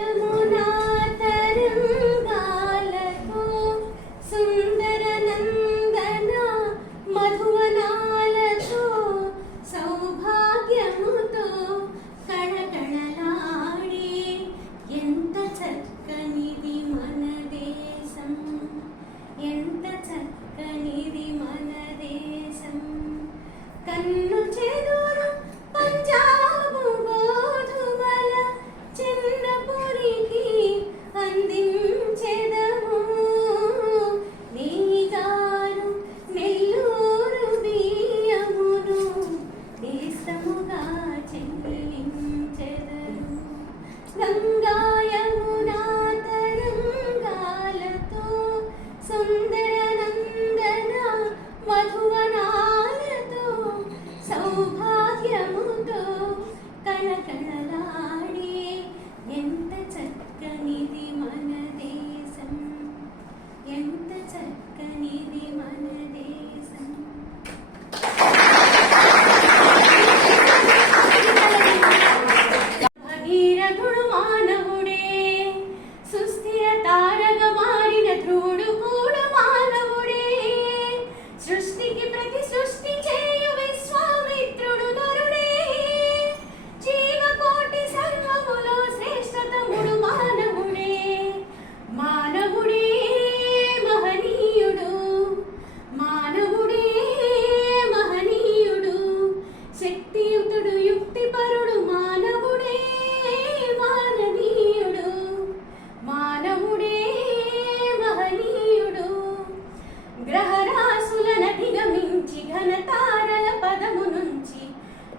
యమునా తరంగాలతో సుందర నందన మధువనాలతో సౌభాగ్యముతో కళకళలాడే ఎంత చక్కనిది మన దేశం, ఎంత చక్కనిది మన దేశం. కన్ను చెదురు పంజాబు గోధుమల చిన్నపురికి అందించెదము, నీగారు నెల్లూరు బియ్యమును దేశముగా చెల్లించెదరు. గంగా యమునా తరంగాలతో సుందర నందన మధువనాలతో సౌభాగ్యముతో కళకళలాడే ఎంత చక్కనిది మన దేశం, ఎంత చక్కనిది మన దేశం. భగీరథుడు మానవుడే, సుస్థిర తారగా మారిన ధ్రువుడు కూడా మానవుడే. సృష్టికి ప్రతి సృష్టి చేయు విశ్వామిత్రుడు నరుడే. జీవకోటి సర్వములో శ్రేష్టతముడు మానవుడే. మానవుడే మహనీయుడు, మానవుడే మహనీయుడు. శక్తియుతుడు యుక్తిపరుడు మానవుడే మాననీయుడు. మానవుడే మహనీయుడు. గ్రహరాశులనధిగమించి ఘనతారల పదము నుంచి,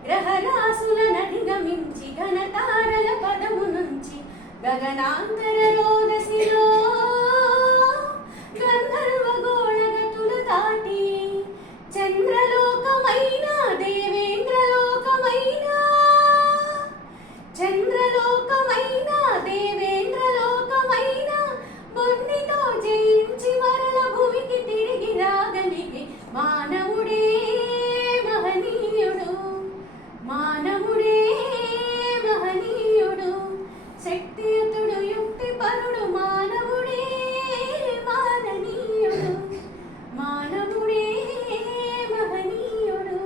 గ్రహరాశులనధిగమించి ఘనతారల పదము నుంచి గగనాంతర రోదసిలో గంధర్వ గోళగతులు దాటి చంద్రలోకమైన దేవేంద్రలోకమైన, చంద్రలోకమైన దేవేంద్రలోకమైన బొన్నితో జయించి మరల భూమికి తిరిగి రాగలిగే మానవుడే మహనీయుడు. మానవుడే మహనీయుడు. శక్తియుతుడు యుక్తిపరుడు మానవుడే మాననీయుడు. మానవుడే మహనీయుడు.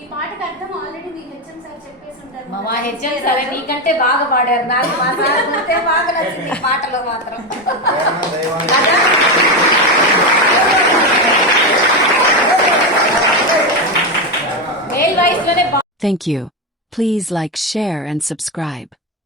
ఈ పాటకు అర్థం ఆల్రెడీ మీ హెచ్ఎం సార్ చెప్పేసి ఉంటారు. మా హెచ్ఎం సార్ నీకంటే బాగా పాడారు. నాకు మా సార్ గుర్తే బాగా నచ్చింది పాటలో మాత్రం. మేల్ వాయిస్ లోనే. Thank you. Please like, share and subscribe.